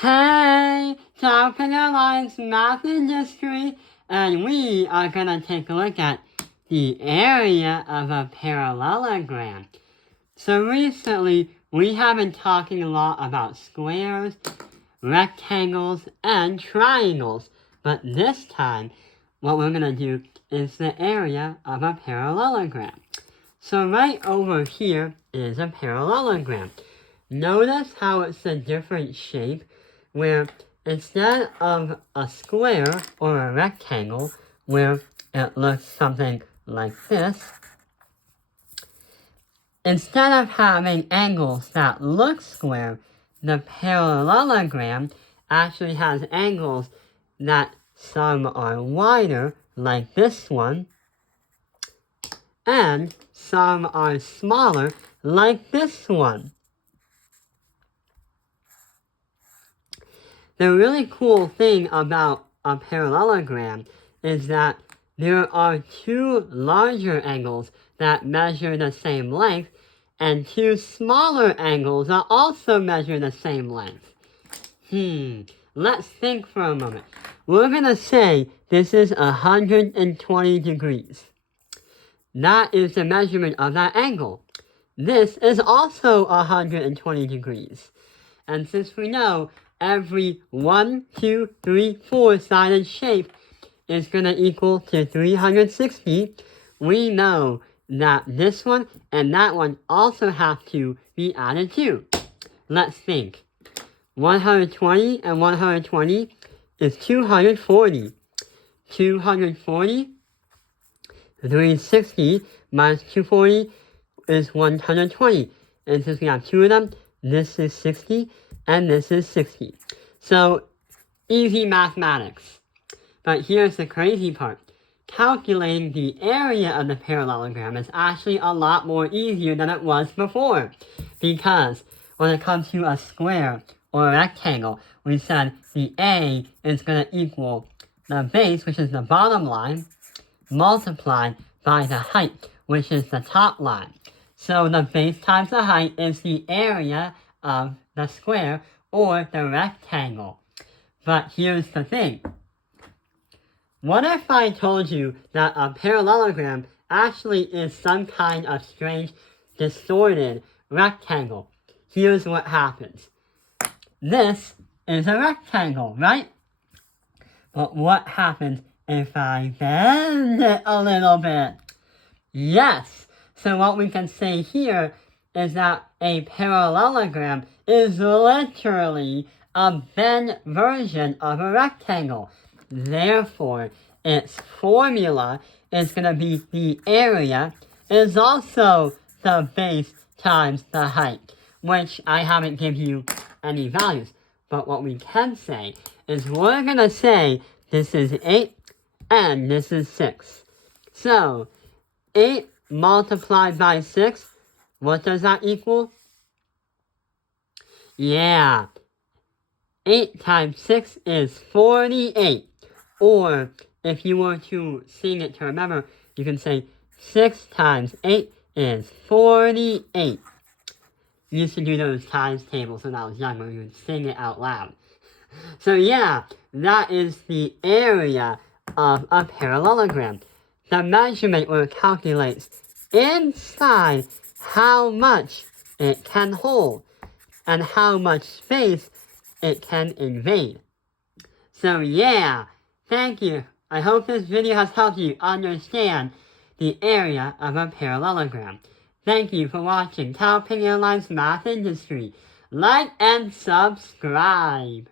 Hey, Topping Alliance Math Industry, and we are going to take a look at the area of a parallelogram. So recently, we have been talking a lot about squares, rectangles, and triangles, but this time, what we're going to do is the area of a parallelogram. So right over here is a parallelogram. Notice how it's a different shape, where instead of a square or a rectangle, where it looks something like this, instead of having angles that look square, the parallelogram actually has angles that some are wider, like this one, and some are smaller, like this one. The really cool thing about a parallelogram is that there are two larger angles that measure the same length, and two smaller angles that also measure the same length. Let's think for a moment. We're going to say this is 120 degrees. That is the measurement of that angle. This is also 120 degrees. And since we know every 1, 2, 3, 4-sided shape is going to equal to 360, we know that this one and that one also have to be added too. Let's think. 120 and 120 is 240. 240, 360 minus 240 is 120. And since we have two of them, this is 60 and this is 60. So, easy mathematics. But here's the crazy part. Calculating the area of the parallelogram is actually a lot more easier than it was before. Because when it comes to a square or a rectangle, we said the A is going to equal the base, which is the bottom line, multiplied by the height, which is the top line. So the base times the height is the area of the square or the rectangle. But here's the thing. What if I told you that a parallelogram actually is some kind of strange, distorted rectangle? Here's what happens. This is a rectangle, right? But what happens if I bend it a little bit? Yes! So what we can say here is that a parallelogram is literally a bent version of a rectangle. Therefore, its formula is going to be the area is also the base times the height, which I haven't given you any values. But what we can say is we're going to say this is 8 and this is 6. So, 8 multiplied by 6, what does that equal? Yeah, 8 times 6 is 48. Or, if you were to sing it to remember, you can say 6 times 8 is 48. You used to do those times tables when I was younger. You would sing it out loud. So yeah, that is the area of a parallelogram. The measurement will calculate inside how much it can hold and how much space it can invade. So yeah, thank you. I hope this video has helped you understand the area of a parallelogram. Thank you for watching Topping Airlines Math Industry. Like and subscribe.